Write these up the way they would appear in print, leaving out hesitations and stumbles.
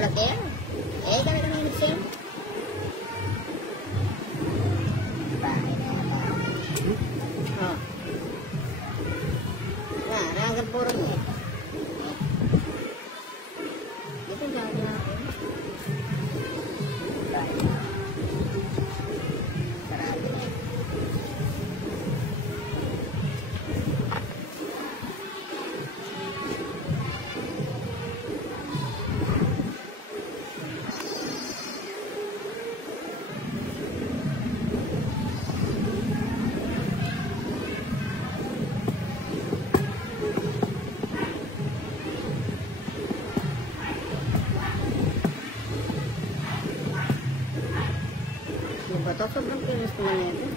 sulat ya. Kami nag-sing. Oh. Nah, nagag puro niya. Ito lang natin. Ito sobrang pinis naman ito.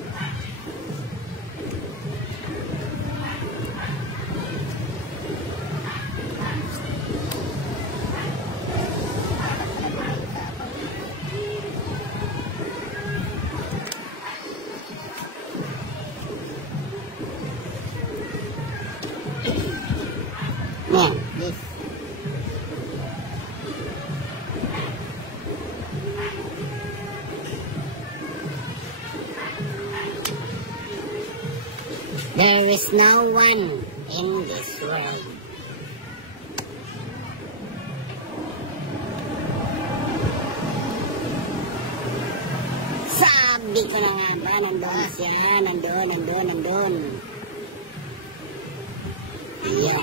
Nah, this. There is no one in this world. Sabi ko na nga ba, nandun siya, nandun. Iya.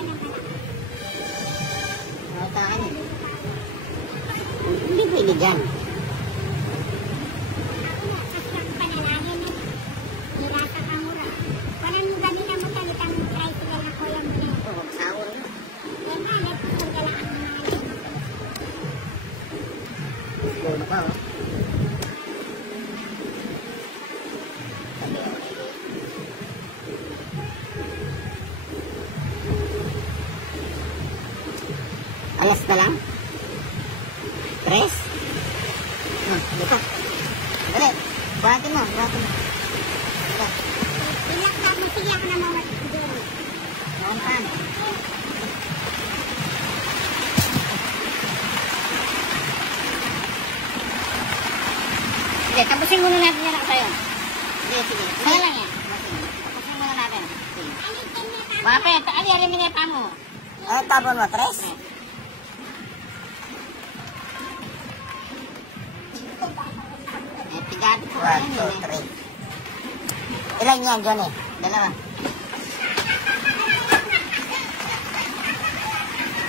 Hindi pwede dyan. Alas na lang? Tres? Dito. Dali. Buhatin mo. Ilak na mo. Sige ako na mawat. Nantan. Sige, tapusin muna natin yan ako sa'yo. Sige. Sige lang yan. Tapusin muna natin. Sige. Wapet, ali minita mo. Ano tapon mo? Tres? Pigado po. 1, 2, 3. Ilan yan, Johnny? Dalawa.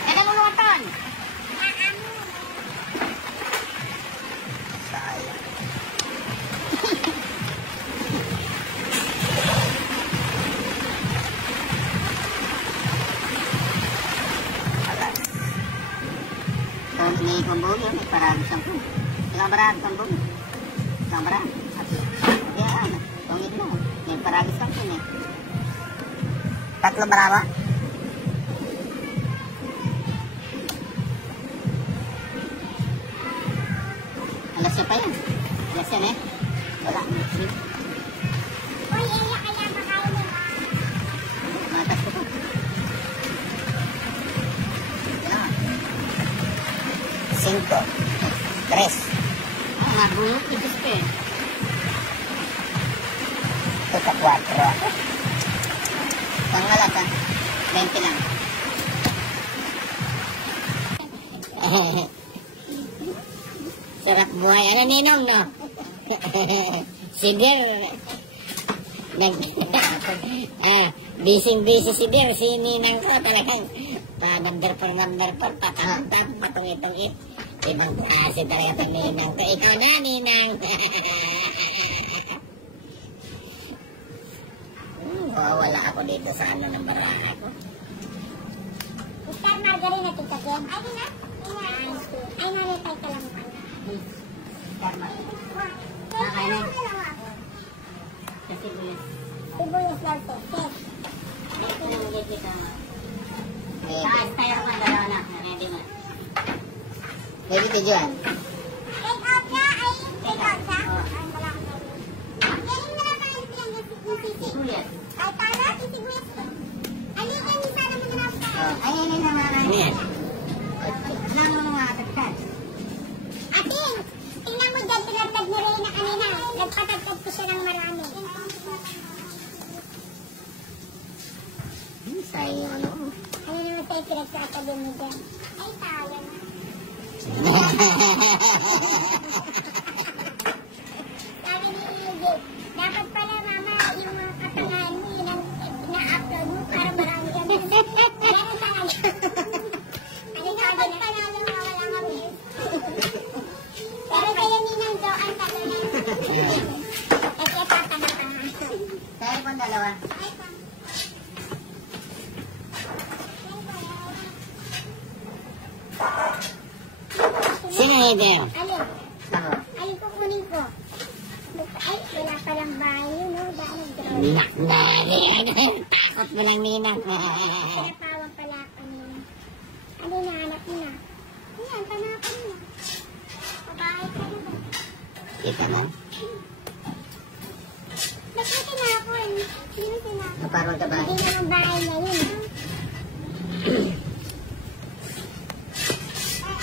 Kaya mo mga ton. Sayang. Alas. Kung may kumbog yun, may parang sampu. Ilang barang kumbog? Ilang barang? Yan. Tungit mo. May paragis kang yun eh. 3 baraba? Alas siya pa yan. Alas yan eh. Wala. Uy, iya kaya makaw mo ba? Matas ko po. Yan. 5. 3. Nagulog ito pa eh. Ito sa 4. Pangalat ha. 20 lang. Sarap buhay. Ano ninong no? Si Dir. Busy si Dir. Si ninang ko talagang number 4 patungit-tungit. Ibang klase talaga ito ninang ko. Ikaw na ninang. Wala ako dito sa ano ng baraha ko. Star Margarine Tita Jen. Ay, di na? Ay, nalitay ka lang pa. Star Margarine. Nakay na. Sa sibuyas. Sibuyas lang to. Yes. Ito na mga kita. Naka-style ko ang dalawa na. Ready mo. Ready to Joan. Take out na. Ay, take out na. Ay, wala akong gawin. Galing na lang tayo yung sisi. Sibuyas. Ay, para, sibuyas to. Ano yung sana mo na Ay, naman. Ano yan? Ano mga atagtag? Nagpatagtag ko siya ng marami. Sa'yo, ano? Ano naman tayo pinagkatabi mo dyan? Ay, tayo na. Sabi ni Iggy, dapat pala mama, yung mga katangahan mo, yun ang na-upload mo para marami ka na. Meron talaga. Ano dapat pala lang mawala kami. Pero kayo ninang daw ang talo na. Kasi papanakahan. Kaya po dalawa. Ay, pa. Sino yung ideo? Alin? Ako. Alin kukunin ko? Ay, wala palang bayo, no? Dahil drone. Naknari. Takot mo lang, Ninang. Pinapawang pala ako niya. Ano na, anak mo na? Ayan, tanakan mo. Pabahay ka na ba? Kita mo? Ba't mo tinapon? Sino tinapon? Kapagod ka ba? Hindi naman bahay na yun.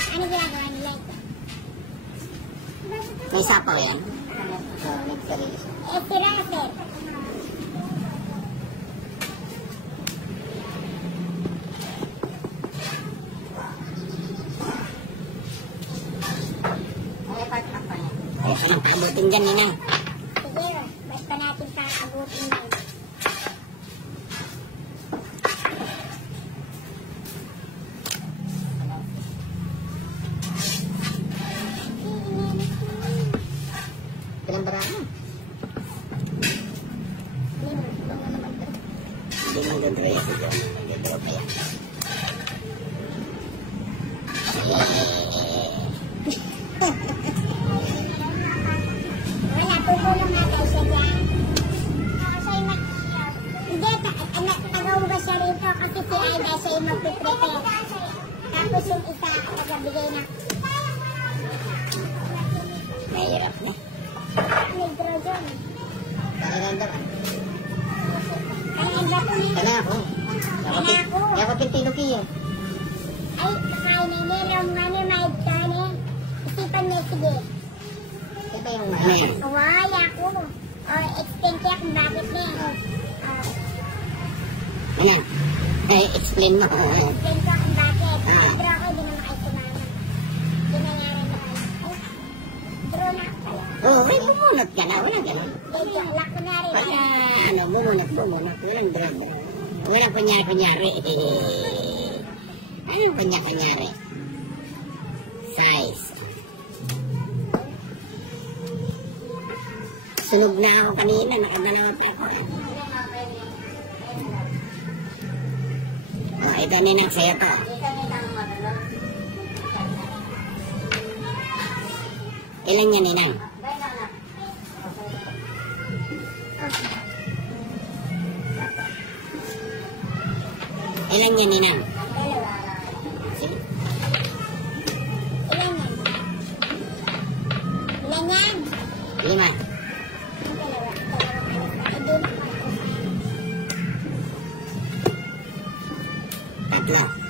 Ano ginagawa nila ito? May sapaw yan. So, nagsalili siya. Eh, si Russell. Ay, anong paabutin dyan, Ninang? Sige, basta natin kakabutin yun. Pinambara mo. Hindi mo gandro yan. Gandro pa yan. Wala, tutulong natin siya dyan. Ako siya'y mag-iyaw. Hindi, tagaw ba siya rito kasi si Aida siya'y mag-prepare. Tapos yung isa, nagabigay na. Mahirap na. May draw dyan. Pakaganda ka. Ay, ang gato niya. Kaya ako. Kaya ako pintiluki eh. Ay, kakain na meron money, may tane. Isipan niya, sige. Kaya ba yung mahal? Kaway ako. O, explain kaya kung bakit niya. Ano? Ay, explain mo. Explain ko kung bakit. Ah. Draw ko, di naman kayo sumama. Di nangyari na. Ay, draw na ako pala. Oo, may bumunot ka na. Wala ka na. Medyo, lock ko na rin. Pagka, ano, bumunot. Walang drag. Walang kunyari-kunyari. Anong kunyari-kunyari? Size. Sunog na ako kanina. Nakadalawa pa ako. Oh, ito Ninang sa'yo to. Ilan yan, Ninang? Ilan yan, Ninang? Sige. Ilan yan? Ilan yan? 5. Ang dalawa. Ay, doon ako. 3.